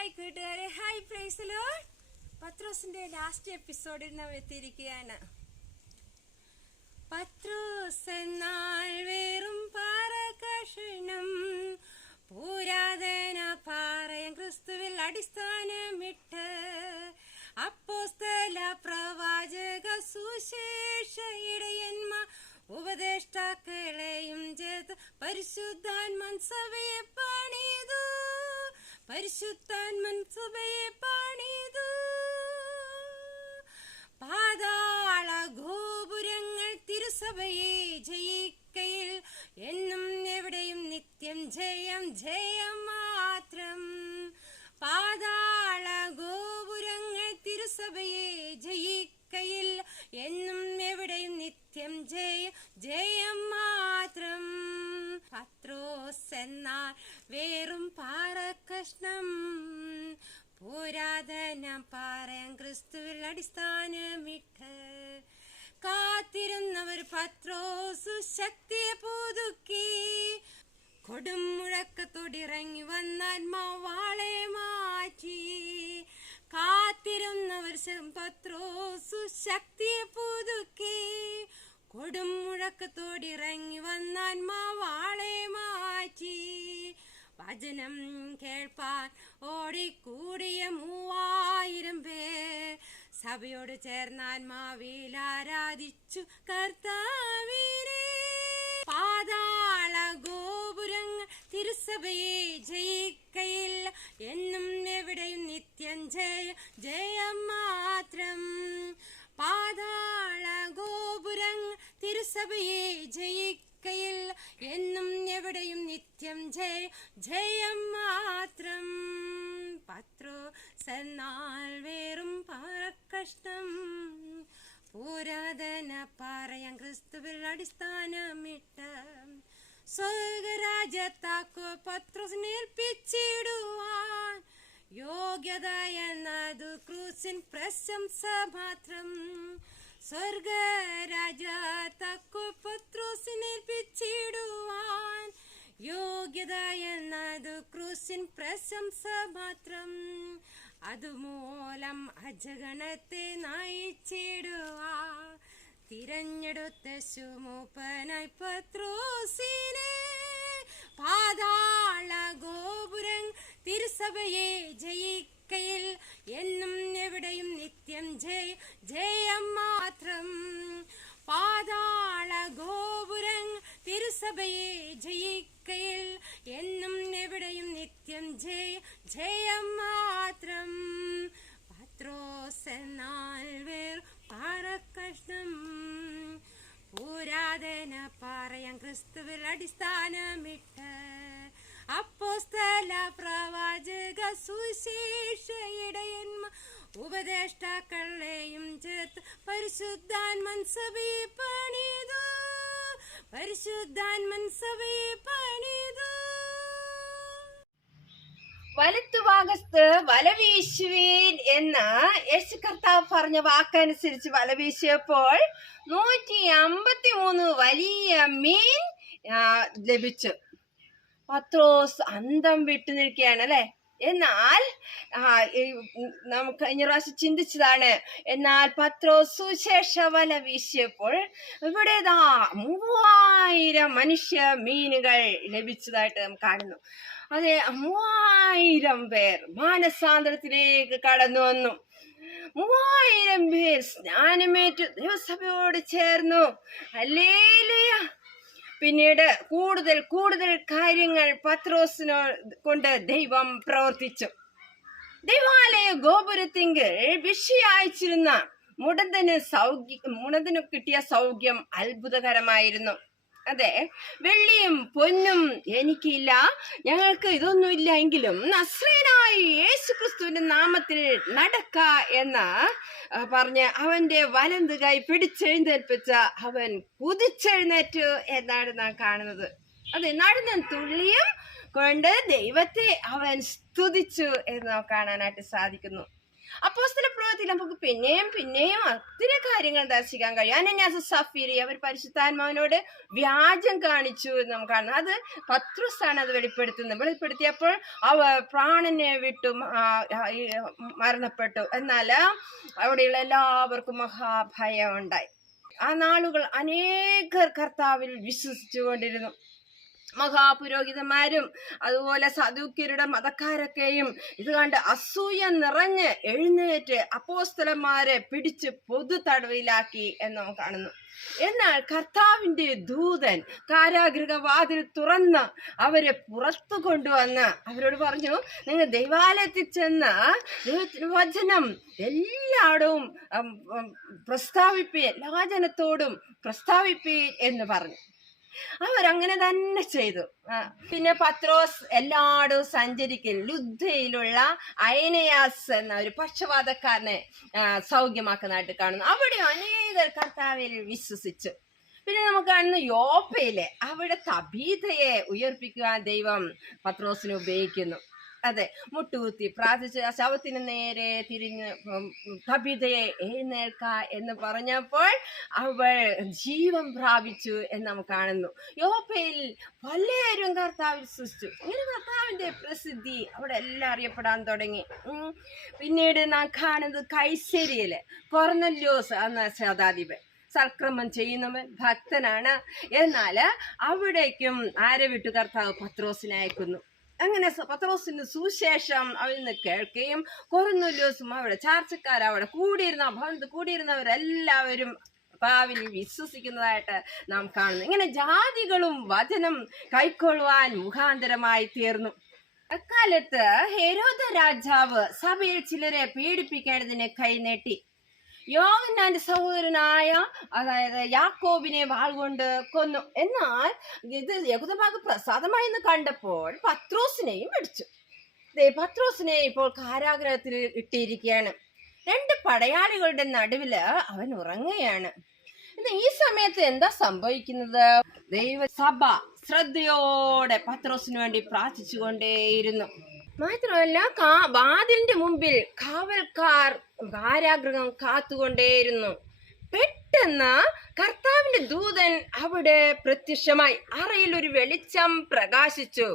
Hi കൂട്ടുകാരെ, hi praise Lord. പത്രോസിന്റെ last എപ്പിസോഡിൽ നാം എത്തിയിരിക്കുകയാണ്. പത്രോസ് എന്നാൽ വേറും പാറ കഷണം, പുരാതന പാറയം ക്രിസ്തുവിൽ അടിസ്ഥാനമിട്ട്, അപ്പോസ്തല പ്രവാചക സുശേഷ ഇടയന്മാർ ഉപദേഷ്ടാക്കളെയും ചേർത്ത് പരിശുദ്ധാത്മൻ സഭയെ പണിതു. പരിശുദ്ധാത്മൻ സഭയെ പണിതു. പാതാള ഗോപുരങ്ങൾ തിരുസഭയെ ജയിക്കയിൽ എന്നും എവിടെയും നിത്യം ജയം ജയം മാത്രം. പാതാള ഗോപുരങ്ങൾ തിരുസഭയെ ജയിക്കയിൽ എന്നും എവിടെയും നിത്യം ജയം ജയം മാത്രം. പത്രോസ് എന്നാൽ വേറും പാറക്കഷ്ണം, പുരാതന പാറയം ക്രിസ്തുവിൽ അടിസ്ഥാനമിട്ട്, കാത്തിരുന്നവർ പത്രോസു ശക്തിയെ പുതുക്കി. കൊടും മുഴക്കത്തോടിറങ്ങി വന്നാത്മാവാളെ മാറ്റി. കാത്തിരുന്നവർ പത്രോസു ശക്തിയെ പുതുക്കി. കൊടും മുഴക്കത്തോടിറങ്ങി വന്നാത്മാവാളെ മാറ്റി. വചനം കേൾപ്പാൻ ഓടിക്കൂടിയ 3000 പേർ സഭയോട് ചേർന്നാത്മാവിൽ ആരാധിച്ചു കർത്താവിനെ. പാതാള ഗോപുരങ്ങൾ തിരുസഭയെ ജയിക്കയിൽ എന്നും എവിടെയും നിത്യം ജയ ജയം മാത്രം. പാതാള ഗോപുരങ്ങൾ തിരുസഭയെ ജയിക്കയിൽ എന്നും എവിടെയും നിത്യം ജയ ജയം മാത്രം. പത്രോസ് എന്നാൽ വേറും പാറക്കഷ്ണം, പുരാതന പാറയം ക്രിസ്തുവിൽ അടിസ്ഥാനമിട്ട്, സ്വർഗരാജ്യത്താക്കോ പത്രോസിനെ ഏൽപ്പിച്ചിടുവാൻ യോഗ്യത എന്നതു ക്രൂസിൻ പ്രശംസ മാത്രം. സ്വർഗരാജ്യത്താക്കോ പത്രോസിനെ ഏൽപ്പിച്ചിടുവാൻ യോഗ്യത എന്നതു ക്രൂസിൻ പ്രശംസ മാത്രം. അതുമൂലം അജഗണത്തെ നയിച്ചിടുവാ തിരഞ്ഞെടുത്ത ശുമൂപ്പനായി പത്രോസിനെ. പാതാള ഗോപുരം തിരുസഭയെ ജയിക്കയിൽ എന്നും എവിടെയും നിത്യം ജയ ജയം മാത്രം. പാതാള ഗോപുരം തിരുസഭയെ ജയിക്കയിൽ എന്നും എവിടെയും നിത്യം ജയ ജയം മാത്രം. പത്രോസ് എന്നാൽ വേറും പാറക്കഷ്ണം, പുരാതന പാറയം ക്രിസ്തുവിൽ അടിസ്ഥാനമിട്ട്, അപ്പോസ്തല പ്രവാചക സുശേഷ ഇടയന്മാർ ഉപദേഷ്ടാക്കളെയും ചേർത്ത് പരിശുദ്ധാത്മൻ സഭയെ പണിതു. പരിശുദ്ധാത്മൻ സഭയെ പണിതു. വലത്തുഭാഗത്ത് വലവീശുവീൻ എന്ന് യേശു കർത്താവ് പറഞ്ഞ വാക്കനുസരിച്ച് വലവീശിയപ്പോൾ 153 വലിയ മീൻ ലഭിച്ചു. പത്രോസ് അന്തം വിട്ടു നിൽക്കുകയാണ് അല്ലെ. എന്നാൽ നമുക്ക് കഴിഞ്ഞ പ്രാവശ്യം ചിന്തിച്ചതാണ്. എന്നാൽ പത്രോസ് സുശേഷ വല വീശിയപ്പോൾ ഇവിടെ 3000 മനുഷ്യ മീനുകൾ ലഭിച്ചതായിട്ട് നാം കാണുന്നു. അതെ, 3000 പേർ മാനസാന്തരത്തിലേക്ക് കടന്നു വന്നു. 3000 പേർ സ്നാനമേറ്റു ദൈവസഭയോട് ചേർന്നു. ഹല്ലേലൂയ. പിന്നീട് കൂടുതൽ കൂടുതൽ കാര്യങ്ങൾ പത്രോസിനെ കൊണ്ട് ദൈവം പ്രവർത്തിച്ചു. ദൈവാലയ ഗോപുരത്തിങ്കിൽ ഭിക്ഷ അയച്ചിരുന്ന മുടന്തന് കിട്ടിയ സൗഖ്യം അത്ഭുതകരമായിരുന്നു. അതെ, വെള്ളിയും പൊന്നും എനിക്കില്ല, ഞങ്ങൾക്ക് ഇതൊന്നുമില്ല, എങ്കിലും നസ്രയനായ യേശു ക്രിസ്തുവിന്റെ നാമത്തിൽ നടക്ക എന്ന് പറഞ്ഞ് അവന്റെ വലത് കൈ പിടിച്ചെഴുന്നേൽപ്പിച്ച അവൻ കുതിച്ചെഴുന്നേറ്റു എന്നാണ് നാം കാണുന്നത്. അതെ, നടന്ന തുള്ളിയും കൊണ്ട് ദൈവത്തെ അവൻ സ്തുതിച്ചു എന്ന് കാണാനായിട്ട് സാധിക്കുന്നു. അപ്പോസ്തല പ്രവൃത്തിയിൽ നമുക്ക് പിന്നെയും ഒത്തിരി കാര്യങ്ങൾ ദർശിക്കാൻ കഴിയും. അനന്യാസ് സഫീരി അവർ പരിശുദ്ധാത്മാവിനോട് വ്യാജം കാണിച്ചു എന്ന് നമുക്ക് കാണുന്നത്. അത് പത്രോസാണ് അത് വെളിപ്പെടുത്തിയപ്പോൾ അവർ പ്രാണനെ വിട്ടു മരണപ്പെട്ടു. എന്നാൽ അവിടെയുള്ള എല്ലാവർക്കും മഹാഭയം ഉണ്ടായി. ആ നാളുകൾ അനേകർ കർത്താവിൽ വിശ്വസിച്ചു കൊണ്ടിരുന്നു. മഹാപുരോഹിതന്മാരും അതുപോലെ സദൂക്യരുടെ മതക്കാരൊക്കെയും ഇത് കണ്ട് അസൂയ നിറഞ്ഞ് എഴുന്നേറ്റ് അപ്പോസ്തലന്മാരെ പിടിച്ച് പൊതു തടവിലാക്കി എന്ന് നാം കാണുന്നു. എന്നാൽ കർത്താവിന്റെ ദൂതൻ കാരാഗൃഹവാതിൽ തുറന്ന് അവരെ പുറത്തു കൊണ്ടുവന്ന് അവരോട് പറഞ്ഞു, നിങ്ങൾ ദൈവാലയത്തിൽ ചെന്ന് വചനം എല്ലായിടവും പ്രസ്താവിപ്പീൻ, എല്ലാ ജനത്തോടും പ്രസ്താവിപ്പീൻ എന്ന് പറഞ്ഞു. അവരങ്ങനെ തന്നെ ചെയ്തു. പിന്നെ പത്രോസ് എല്ലായിടവും സഞ്ചരിക്കൽ ലുദ്ദയിലുള്ള അയനയാസ് എന്ന ഒരു പക്ഷപാതക്കാരനെ സൗഖ്യമാക്കുന്നതായിട്ട് കാണുന്നു. അവിടെ അനേകർ കർത്താവിൽ വിശ്വസിച്ചു. പിന്നെ നമുക്ക് കാണുന്നു യോപ്പയിലെ അവിടെ തബീതയെ ഉയർപ്പിക്കുവാൻ ദൈവം പത്രോസിനെ ഉപയോഗിക്കുന്നു. അതെ, മുട്ടുകുത്തി പ്രാർത്ഥിച്ച് ശവത്തിന് നേരെ തിരിഞ്ഞ് തബീതയെ എഴുന്നേൽക്ക എന്ന് പറഞ്ഞപ്പോൾ അവൾ ജീവൻ പ്രാപിച്ചു എന്ന് നമുക്ക് കാണുന്നു. യോപ്പയിൽ പലരും കർത്താവിൽ വിശ്വസിച്ചു. ഇങ്ങനെ കർത്താവിന്റെ പ്രസിദ്ധി അവിടെ എല്ലാം അറിയപ്പെടാൻ തുടങ്ങി. പിന്നീട് നാം കാണുന്നത് കൈസരിയിലെ കൊർന്നല്യോസ് എന്ന ശതാധിപൻ സൽക്രമം ചെയ്യുന്നവൻ, ഭക്തനാണ്. എന്നാൽ അവിടേക്കും ആരെ വിട്ടു? കർത്താവ് പത്രോസിനെ അയക്കുന്നു. അങ്ങനെ പത്രോസിന് സുശേഷം അവിടെ നിന്ന് കേൾക്കുകയും കൊർന്നല്യോസും അവിടെ ചാർച്ചക്കാർ അവിടെ കൂടിയിരുന്നവരെല്ലാവരും കർത്താവിൽ വിശ്വസിക്കുന്നതായിട്ട് നാം കാണുന്നു. ഇങ്ങനെ ജാതികളും വചനം കൈക്കൊള്ളുവാൻ മുഖാന്തരമായി തീർന്നു. അക്കാലത്ത് ഹെരോദ രാജാവ് സഭയിൽ ചിലരെ പീഡിപ്പിക്കേണ്ടതിന് കൈനീട്ടി. യോഹന്നാന്റെ സഹോദരനായ അതായത് യാക്കോബിനെ വാൾ കൊണ്ട് കൊന്നു. എന്നാൽ ഇത് യഹൂദന്മാർക്ക് പ്രസാദമായി എന്ന് കണ്ടപ്പോൾ പത്രോസിനെയും പിടിച്ചു. പത്രോസിനെ ഇപ്പോൾ കാരാഗ്രഹത്തിൽ ഇട്ടിരിക്കുകയാണ്. 2 പടയാളികളുടെ നടുവില് അവൻ ഉറങ്ങുകയാണ്. ഈ സമയത്ത് എന്താ സംഭവിക്കുന്നത്? ദൈവസഭ ശ്രദ്ധയോടെ പത്രോസിന് വേണ്ടി പ്രാർത്ഥിച്ചുകൊണ്ടേയിരുന്നു. മാത്രമല്ല വാതിലിന്റെ മുമ്പിൽ കാവൽക്കാർ കാരാഗൃഹം കാത്തുകൊണ്ടേയിരുന്നു. പെട്ടെന്ന് കർത്താവിന്റെ ദൂതൻ അവിടെ പ്രത്യക്ഷമായി. അറയിൽ ഒരു വെളിച്ചം പ്രകാശിച്ചു.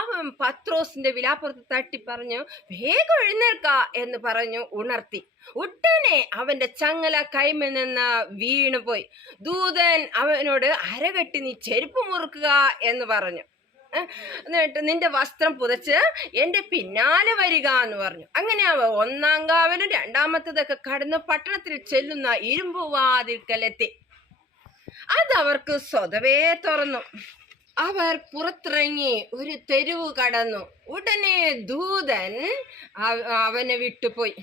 അവൻ പത്രോസിന്റെ വിലാപ്പുറത്ത് തട്ടി പറഞ്ഞു, വേഗം എഴുന്നേൽക്ക എന്ന് പറഞ്ഞു ഉണർത്തി. ഉടനെ അവന്റെ ചങ്ങല കൈമിൽ നിന്ന് വീണുപോയി. ദൂതൻ അവനോട് അരകെട്ടി നീ ചെരുപ്പ് മുറുക്കുക എന്ന് പറഞ്ഞു. എന്നിട്ട് നിന്റെ വസ്ത്രം പുതച്ച് എന്റെ പിന്നാലെ വരിക എന്ന് പറഞ്ഞു. അങ്ങനെ അവ 1-ാം കാവലും 2-ാമത്തതൊക്കെ കടന്ന് പട്ടണത്തിൽ ചെല്ലുന്ന ഇരുമ്പുവാതിൽക്കലെത്തി. അതവർക്ക് സ്വതവേ തുറന്നു. അവർ പുറത്തിറങ്ങി ഒരു തെരുവ് കടന്നു. ഉടനെ ദൂതൻ അവനെ വിട്ടുപോയി.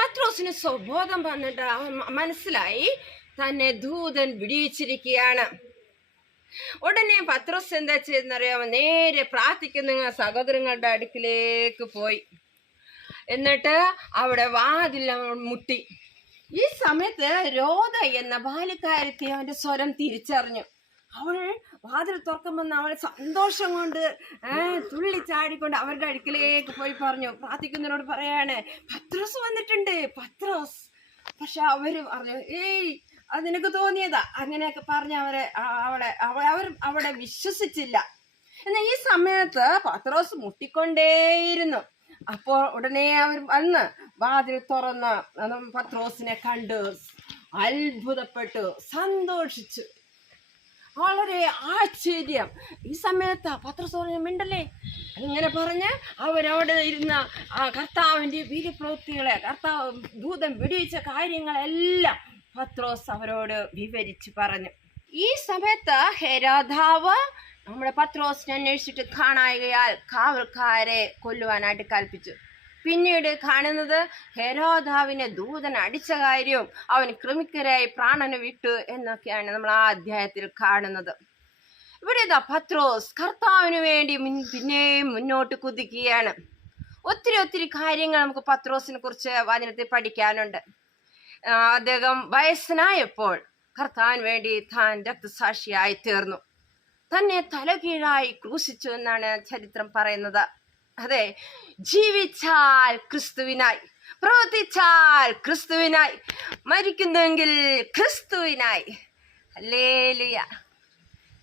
പത്രോസിന് സ്വബോധം വന്നിട്ട് അവൻ മനസ്സിലായി തന്നെ ദൂതൻ വിടിയിച്ചിരിക്കുകയാണ്. ഉടനെ പത്രോസ് എന്താ ചെയ്തെന്നറിയാമോ? നേരെ പ്രാർത്ഥിക്കുന്ന സഹോദരങ്ങളുടെ അടുക്കിലേക്ക് പോയി. എന്നിട്ട് അവിടെ വാതിൽ മുട്ടി. ഈ സമയത്ത് രോധ എന്ന ബാലിക്കാരത്തി അവന്റെ സ്വരം തിരിച്ചറിഞ്ഞു. അവൾ വാതിൽ തുറക്കുമ്പോൾ അവൾ സന്തോഷം കൊണ്ട് തുള്ളിച്ചാടിക്കൊണ്ട് അവരുടെ അടുക്കിലേക്ക് പോയി പറഞ്ഞു, പ്രാർത്ഥിക്കുന്നതിനോട് പറയാണ്, പത്രോസ് വന്നിട്ടുണ്ട്, പത്രോസ്. പക്ഷെ അവര് പറഞ്ഞു, ഏയ് അത് നിനക്ക് തോന്നിയതാ, അങ്ങനെയൊക്കെ പറഞ്ഞ് അവർ അവിടെ വിശ്വസിച്ചില്ല. എന്നാൽ ഈ സമയത്ത് പത്രോസ് മുട്ടിക്കൊണ്ടേയിരുന്നു. അപ്പോൾ ഉടനെ അവർ വന്ന് വാതിൽ തുറന്ന് പത്രോസിനെ കണ്ട് അത്ഭുതപ്പെട്ടു, സന്തോഷിച്ചു, വളരെ ആശ്ചര്യം. ഈ സമയത്ത് പത്രോസ് പറഞ്ഞു, മിണ്ടല്ലേ അതിങ്ങനെ പറഞ്ഞ് അവരവിടെ ഇരുന്ന കർത്താവിന്റെ വീര്യപ്രവൃത്തികളെ, കർത്താവ് ദൂതൻ വെടിവെച്ച കാര്യങ്ങളെല്ലാം പത്രോസ് അവരോട് വിവരിച്ചു പറഞ്ഞു. ഈ സമയത്ത് ഹെരോദാവ് നമ്മുടെ പത്രോസിനെ അന്വേഷിച്ചിട്ട് കാണായികയാൽ കാവൽക്കാരെ കൊല്ലുവാനായിട്ട് കൽപ്പിച്ചു. പിന്നീട് കാണുന്നത് ഹെരോദാവിനെ ദൂതൻ അടിച്ച കാര്യവും അവൻ കൃമിക്കരായി പ്രാണനെ വിട്ടു എന്നൊക്കെയാണ് നമ്മൾ ആ അധ്യായത്തിൽ കാണുന്നത്. ഇവിടെ പത്രോസ് കർത്താവിന് വേണ്ടി പിന്നെയും മുന്നോട്ട് കുതിക്കുകയാണ്. ഒത്തിരി കാര്യങ്ങൾ നമുക്ക് പത്രോസിനെ കുറിച്ച് വചനത്തിൽ പഠിക്കാനുണ്ട്. അദ്ദേഹം വയസ്സനായപ്പോൾ കർത്താവിന് വേണ്ടി താൻ രക്തസാക്ഷിയായി തീർന്നു. തന്നെ തലകീഴായി ക്രൂശിച്ചു എന്നാണ് ചരിത്രം പറയുന്നത്. അതെ, ജീവിച്ചാൽ ക്രിസ്തുവിനായി, പ്രവർത്തിച്ചാൽ ക്രിസ്തുവിനായി, മരിക്കുന്നെങ്കിൽ ക്രിസ്തുവിനായി. ഹല്ലേലൂയ.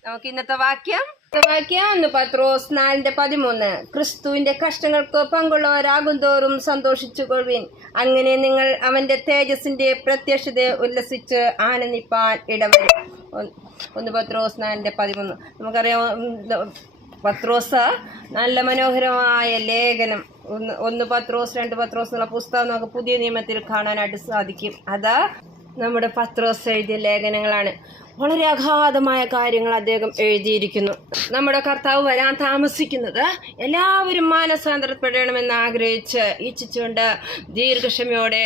നമുക്ക് ഇന്നത്തെ വാക്യം 1 പത്രോസ് 4:13. ക്രിസ്തുവിന്റെ കഷ്ടങ്ങൾക്ക് പങ്കുള്ളവരാകും തോറും സന്തോഷിച്ചുകൊള്ളുവിൻ. അങ്ങനെ നിങ്ങൾ അവന്റെ തേജസ്സിന്റെ പ്രത്യക്ഷതയെ ഉല്ലസിച്ച് ആനന്ദിപ്പാൻ ഇടവരും. 1 പത്രോസ് 4:13. നമുക്കറിയാം, പത്രോസ് നല്ല മനോഹരമായ ലേഖനം 1 പത്രോസ് 2 പത്രോസ് എന്നുള്ള പുസ്തകം നമുക്ക് പുതിയ നിയമത്തിൽ കാണാനായിട്ട് സാധിക്കും. അത് നമ്മുടെ പത്രോസ് എഴുതിയ ലേഖനങ്ങളാണ്. വളരെ അഗാധമായ കാര്യങ്ങൾ അദ്ദേഹം എഴുതിയിരിക്കുന്നു. നമ്മുടെ കർത്താവ് വരാൻ താമസിക്കുന്നത് എല്ലാവരും മാനസാന്തരപ്പെടണമെന്ന് ആഗ്രഹിച്ച് ഇച്ഛിച്ചുകൊണ്ട് ദീർഘക്ഷമയോടെ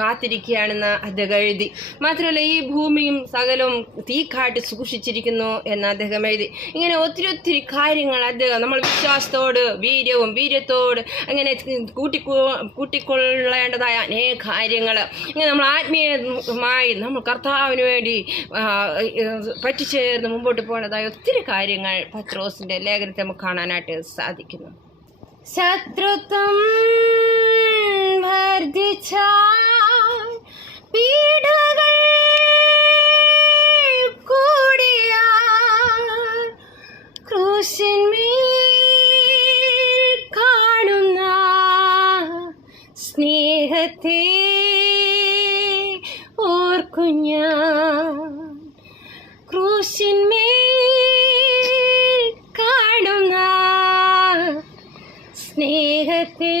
കാത്തിരിക്കുകയാണെന്ന് അദ്ദേഹം എഴുതി. മാത്രമല്ല, ഈ ഭൂമിയും സകലവും തീക്കാട്ടി സൂക്ഷിച്ചിരിക്കുന്നു എന്ന് അദ്ദേഹം എഴുതി. ഇങ്ങനെ ഒത്തിരി കാര്യങ്ങൾ അദ്ദേഹം നമ്മൾ വിശ്വാസത്തോട് വീര്യത്തോട് അങ്ങനെ കൂട്ടിക്കൊള്ളേണ്ടതായ അനേക കാര്യങ്ങൾ, ഇങ്ങനെ നമ്മൾ ആത്മീയമായി നമ്മൾ കർത്താവിന് വേണ്ടി പറ്റിച്ചേർന്ന് മുമ്പോട്ട് പോകുന്നതായ ഒത്തിരി കാര്യങ്ങൾ പത്രോസിന്റെ ലേഖനത്തെ നമുക്ക് കാണാനായിട്ട് സാധിക്കുന്നു. ശത്രുത്വം വർദ്ധിച്ചാൽ, പീഡകൾ കൂടിയാൽ, ക്രൂശിന്മേൽ കാണുന്ന സ്നേഹത്തെ ഓർക്കുഞ്ഞാൻ, ക്രൂശിന്മേൽ കാണുന്ന സ്നേഹത്തെ